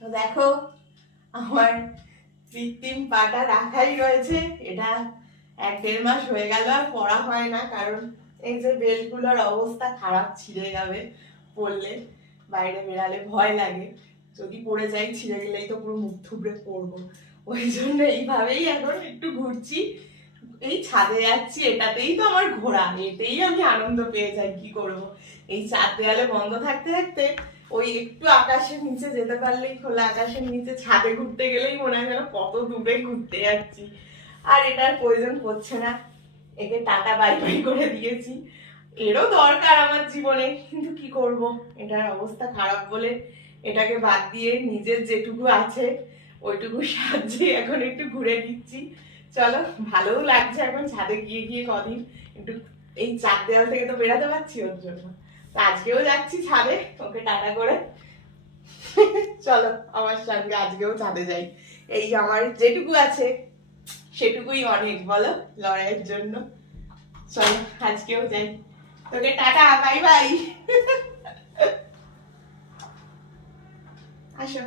তো দেখো আমার কৃত্রিম পাটা রাখাই রয়েছে। এটা 1-1.5 মাস হয়ে গেল আর পরা হয় না, কারণ এই যে বেলগুলোর অবস্থা খারাপ, ছিঁড়ে যাবে পরলে, বাইরে বেরালে ভয় লাগে, যদি পড়ে যাই ছিঁড়ে গেলেই তো পুরো মুখ থুবড়ে পড়বো। ওই জন্য এইভাবেই এখন একটু ঘুরছি, এই ছাদে যাচ্ছি, এটাতেই তো আমার ঘোরা, এতেই আমি আনন্দ পেয়ে যাই। কি করবো, এই চার দেয়ালে বন্ধ থাকতে থাকতে ওই একটু আকাশের নিচে যেতে পারলেই, খোলা আকাশের নিচে ছাদে ঘুরতে গেলেই মনে হয় যেন কত দূরে ঘুরতে যাচ্ছি। আর এটার প্রয়োজন পড়ছে না, একে টাটা বাই বাই করে দিয়েছি। এরও দরকার আমার জীবনে, কিন্তু কি করব, এটার অবস্থা খারাপ বলে এটাকে বাদ দিয়ে নিজের যেটুকু আছে ওইটুকু সাহায্যে এখন একটু ঘুরে দিচ্ছি। চলো, ভালোও লাগছে এখন ছাদে গিয়ে গিয়ে কদিন একটু, এই চার দেওয়াল থেকে তো বেরাতে পারছি ওর জন্য। তো আজকেও যাচ্ছি ছাদে ওকে টাটা করে। চলো আমার সঙ্গে আজকেও ছাদে যাই, এই আমার যেটুকু আছে সেটুকুই অনেক, বলো, লড়াইয়ের জন্য। চলো আজকেও যাই, তোকে টাটা বাই বাই। আসো।